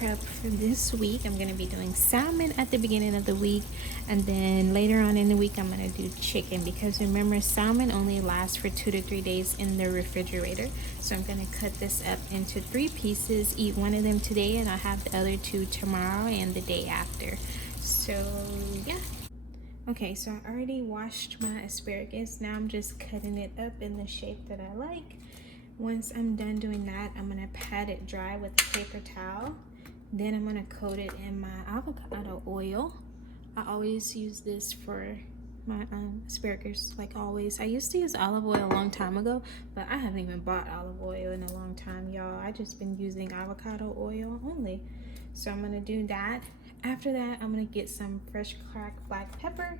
prep for this week. I'm going to be doing salmon at the beginning of the week, and then later on in the week I'm going to do chicken, because remember, salmon only lasts for 2 to 3 days in the refrigerator. So I'm going to cut this up into 3 pieces, eat one of them today, and I'll have the other 2 tomorrow and the day after. So yeah. Okay, so I already washed my asparagus. Now I'm just cutting it up in the shape that I like. Once I'm done doing that, I'm gonna pat it dry with a paper towel. Then I'm gonna coat it in my avocado oil. I always use this for my asparagus, like always. I used to use olive oil a long time ago, but I haven't even bought olive oil in a long time, y'all. I just been using avocado oil only. So I'm gonna do that. After that, I'm gonna get some fresh cracked black pepper,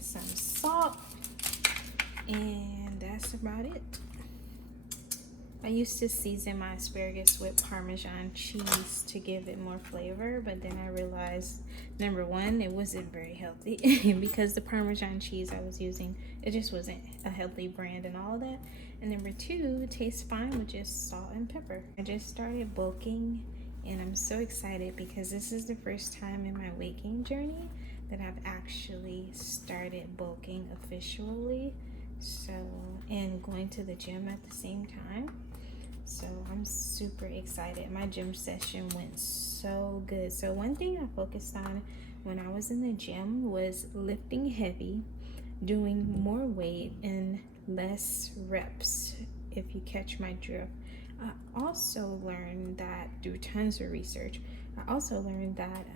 some salt, and that's about it. I used to season my asparagus with Parmesan cheese to give it more flavor, but then I realized, number one, it wasn't very healthy because the Parmesan cheese I was using, it just wasn't a healthy brand and all that. And number two, it tastes fine with just salt and pepper. I just started bulking, and I'm so excited because this is the first time in my weight gain journey that I've actually started bulking officially. So, and going to the gym at the same time. So I'm super excited. My gym session went so good. So one thing I focused on when I was in the gym was lifting heavy, doing more weight and less reps, if you catch my drift. I also learned that through tons of research, I also learned that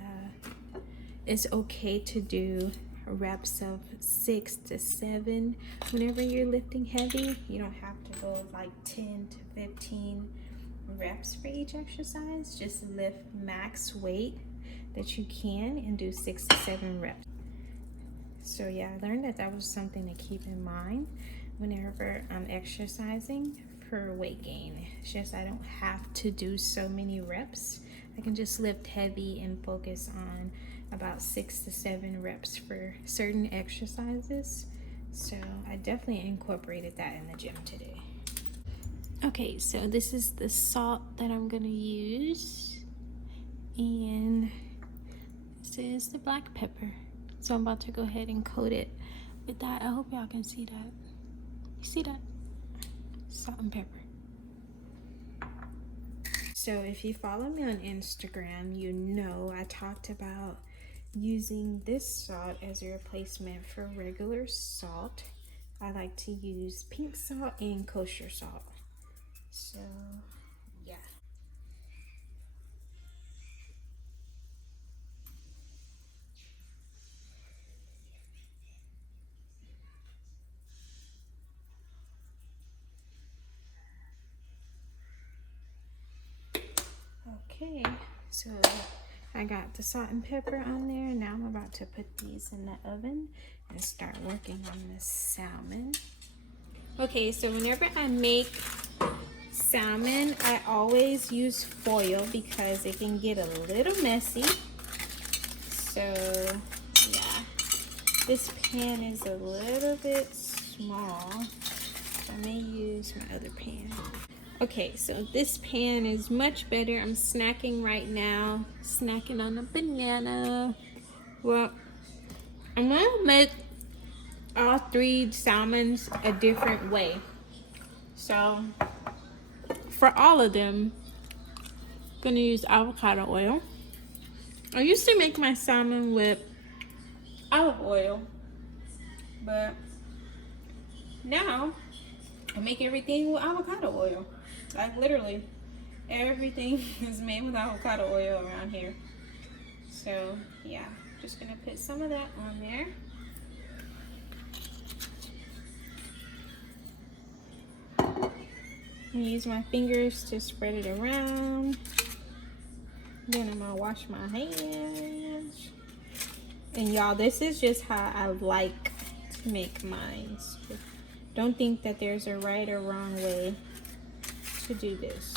it's okay to do reps of 6 to 7 whenever you're lifting heavy. You don't have to go like 10 to 15 reps for each exercise. Just lift max weight that you can and do 6 to 7 reps. So yeah, I learned that that was something to keep in mind whenever I'm exercising for weight gain. It's just I don't have to do so many reps. I can just lift heavy and focus on about 6 to 7 reps for certain exercises. So I definitely incorporated that in the gym today. Okay, so this is the salt that I'm gonna use, and this is the black pepper. So I'm about to go ahead and coat it with that. I hope y'all can see that. You see that? Salt and pepper. So if you follow me on Instagram, you know I talked about using this salt as a replacement for regular salt. I like to use pink salt and kosher salt. So yeah. Okay, so I got the salt and pepper on there. Now I'm about to put these in the oven and start working on the salmon. Okay, so whenever I make salmon, I always use foil because it can get a little messy. So yeah, this pan is a little bit small, so I may use my other pan. Okay, so this pan is much better. I'm snacking right now, snacking on a banana. Well, I'm gonna make all 3 salmons a different way. So for all of them, I'm gonna use avocado oil. I used to make my salmon with olive oil, but now I make everything with avocado oil. Like literally everything is made with avocado oil around here. So yeah, just gonna put some of that on there. I'm gonna use my fingers to spread it around. Then I'm gonna wash my hands. And y'all, this is just how I like to make mine. Don't think that there's a right or wrong way to do this.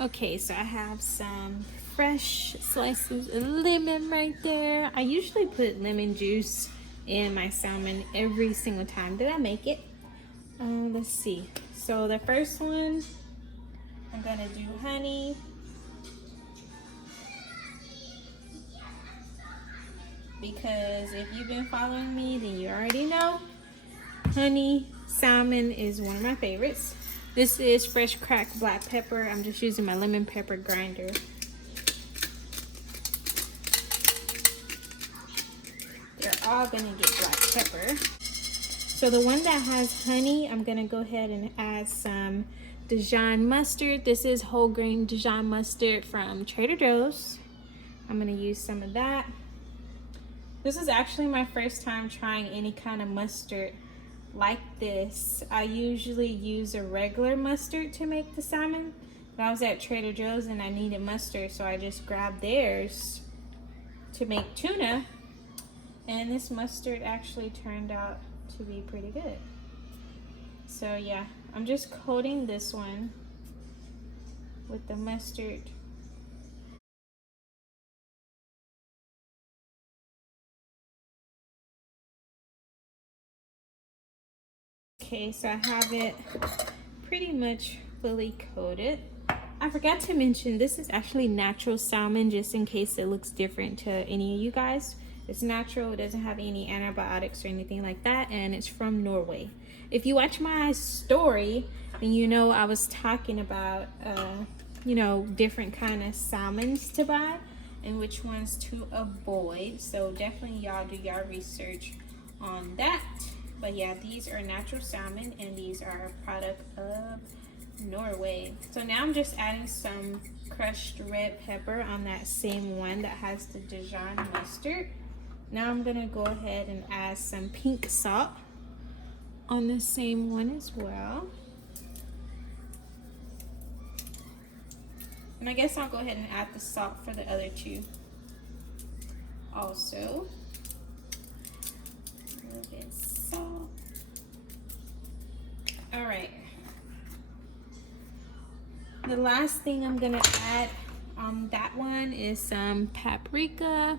Okay, so I have some fresh slices of lemon right there. I usually put lemon juice in my salmon every single time that I make it. Let's see. So the first one, I'm gonna do honey. because if you've been following me, then you already know honey salmon is one of my favorites. This is fresh cracked black pepper. I'm just using my lemon pepper grinder. They're all gonna get black pepper. So the one that has honey, I'm gonna go ahead and add some Dijon mustard. This is whole grain Dijon mustard from Trader Joe's. I'm gonna use some of that. This is actually my first time trying any kind of mustard like this. I usually use a regular mustard to make the salmon, but I was at Trader Joe's and I needed mustard, so I just grabbed theirs to make tuna, and this mustard actually turned out to be pretty good. So yeah, I'm just coating this one with the mustard. Okay, so I have it pretty much fully coated. I forgot to mention, this is actually natural salmon, just in case it looks different to any of you guys. It's natural, it doesn't have any antibiotics or anything like that, and it's from Norway. If you watch my story, then you know I was talking about, you know, different kind of salmons to buy and which ones to avoid. So definitely y'all do your research on that. But yeah, these are natural salmon and these are a product of Norway. So now I'm just adding some crushed red pepper on that same one that has the Dijon mustard. Now I'm gonna go ahead and add some pink salt on the same one as well. And I guess I'll go ahead and add the salt for the other two also. A little bit of salt. All right. The last thing I'm gonna add on that one is some paprika.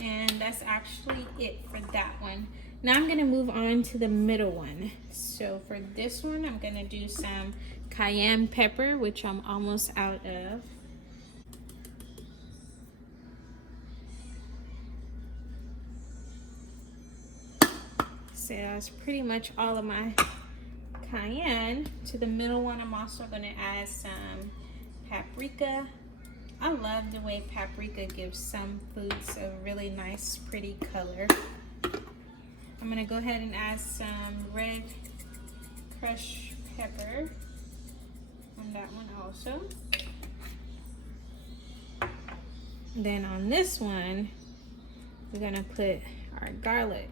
And that's actually it for that one. Now I'm gonna move on to the middle one. So for this one, I'm gonna do some cayenne pepper, which I'm almost out of. So that's pretty much all of my cayenne. To the middle one, I'm also gonna add some paprika. I love the way paprika gives some foods a really nice, pretty color. I'm gonna go ahead and add some red crushed pepper on that one also. Then on this one, we're gonna put our garlic.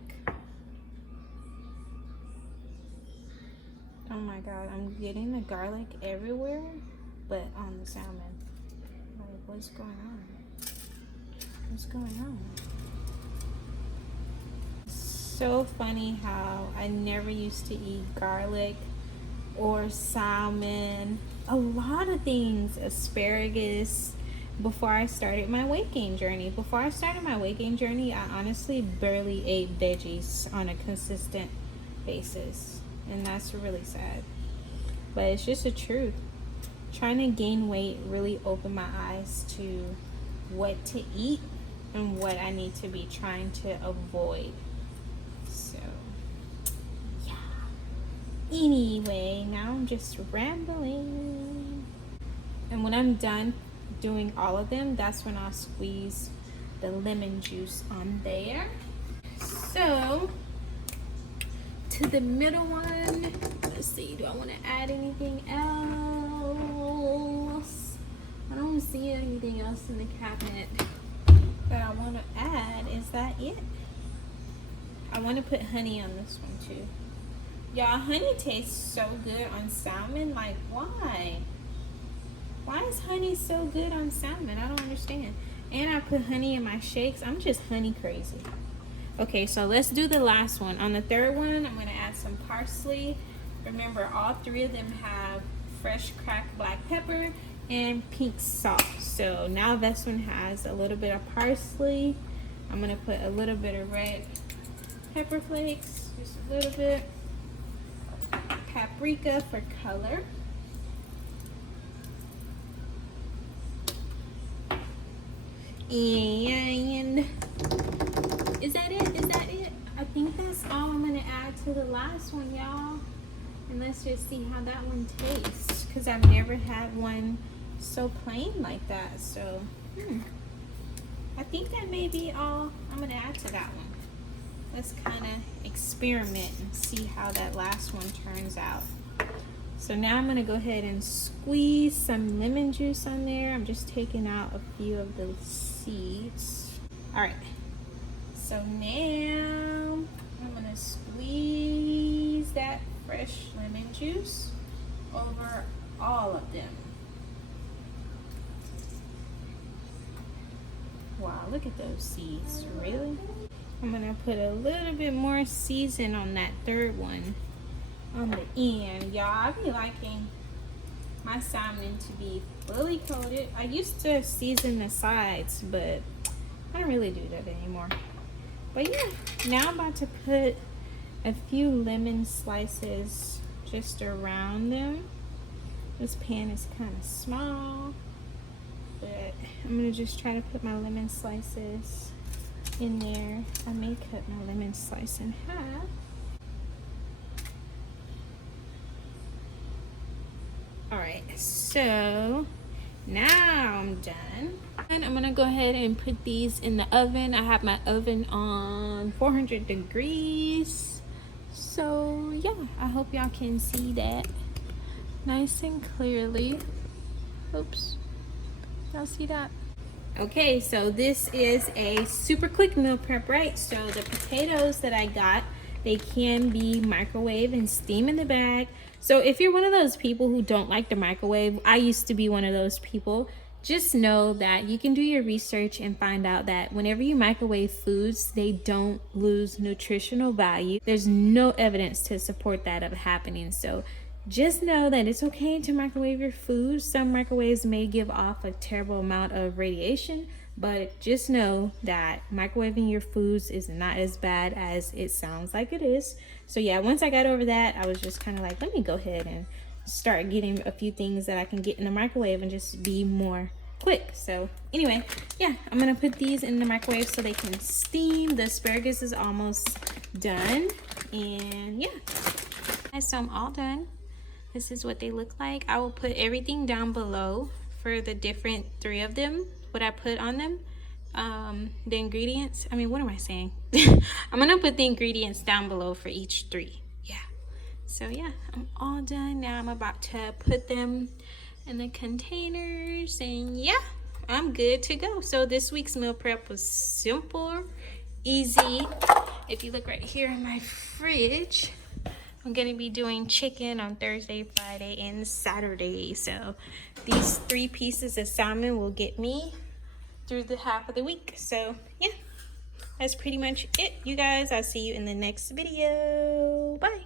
Oh my God, I'm getting the garlic everywhere, but on the salmon. Like, what's going on? What's going on? So funny how I never used to eat garlic or salmon, a lot of things, asparagus, before I started my weight gain journey. Before I started my weight gain journey, I honestly barely ate veggies on a consistent basis. And that's really sad. But it's just the truth. Trying to gain weight really opened my eyes to what to eat and what I need to be trying to avoid. So, yeah. Anyway, now I'm just rambling. And when I'm done doing all of them, that's when I'll squeeze the lemon juice on there. So, to the middle one, let's see, do I want to add anything else? I don't see anything else in the cabinet that I want to add. Is that it? I want to put honey on this one too. Y'all, honey tastes so good on salmon. Like, why? Why is honey so good on salmon? I don't understand. And I put honey in my shakes. I'm just honey crazy. Okay, so let's do the last one. On the third one, I'm gonna add some parsley. Remember, all three of them have fresh cracked black pepper and pink salt. So now this one has a little bit of parsley. I'm gonna put a little bit of red pepper flakes, just a little bit. Paprika for color. And is that it? Is that it? I think that's all I'm gonna add to the last one, y'all. And let's just see how that one tastes, because I've never had one so plain like that. So I think that may be all I'm gonna add to that one. Let's kind of experiment and see how that last one turns out. So now I'm gonna go ahead and squeeze some lemon juice on there. I'm just taking out a few of the seeds. All right, so now I'm gonna squeeze that fresh lemon juice over all of them. Wow, look at those seeds, really? I'm gonna put a little bit more season on that third one on the end. Y'all, I be liking my salmon to be fully coated. I used to season the sides, but I don't really do that anymore. But yeah, now I'm about to put a few lemon slices just around them. This pan is kind of small, but I'm gonna just try to put my lemon slices in there. I may cut my lemon slice in half. All right, so now I'm done. And I'm gonna go ahead and put these in the oven. I have my oven on 400 degrees. So yeah, I hope y'all can see that nice and clearly. Oops, y'all see that? Okay, so this is a super quick meal prep, right? So the potatoes that I got, they can be microwave and steam in the bag. So if you're one of those people who don't like the microwave, I used to be one of those people, just know that you can do your research and find out that whenever you microwave foods, they don't lose nutritional value. There's no evidence to support that of happening. So just know that it's okay to microwave your food. Some microwaves may give off a terrible amount of radiation, but just know that microwaving your foods is not as bad as it sounds like it is. So yeah, once I got over that, I was just kind of like, let me go ahead and start getting a few things that I can get in the microwave and just be more quick. So anyway, yeah, I'm gonna put these in the microwave so they can steam. The asparagus is almost done, and yeah, so I'm all done. This is what they look like. I will put everything down below for the different three of them, what I put on them. The ingredients, I mean, what am I saying? I'm gonna put the ingredients down below for each three. Yeah. So yeah, I'm all done. Now I'm about to put them in the containers, and yeah, I'm good to go. So this week's meal prep was simple, easy. If you look right here in my fridge, I'm gonna be doing chicken on Thursday, Friday, and Saturday. So these 3 pieces of salmon will get me through the half of the week. So yeah, that's pretty much it, you guys. I'll see you in the next video. Bye.